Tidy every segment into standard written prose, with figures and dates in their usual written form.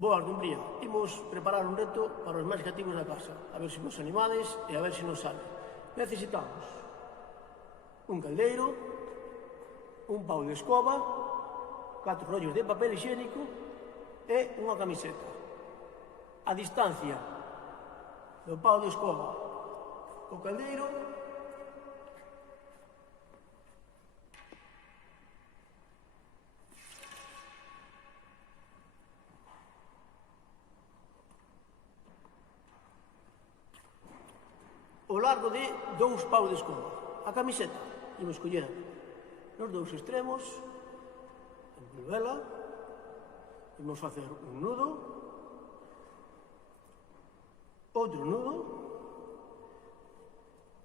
Boas, Dumbría, imos preparar un reto para os máis cativos da casa, a ver se nos animades e a ver se nos sale. Necesitamos un caldeiro, un pau de escoba, 4 rollos de papel higiénico e unha camiseta. A distancia do pau de escoba ao caldeiro o largo de 2 paus de escoba. A camiseta, imos coller nos 2 extremos, envolvela, imos facer un nudo, outro nudo,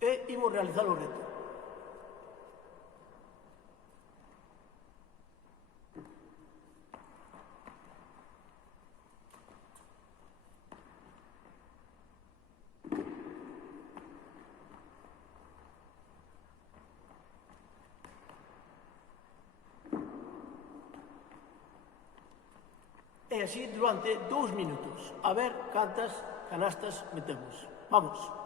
e imos realizar o reto. E así durante 2 minutos, a ver cantas canastas metemos. Vamos!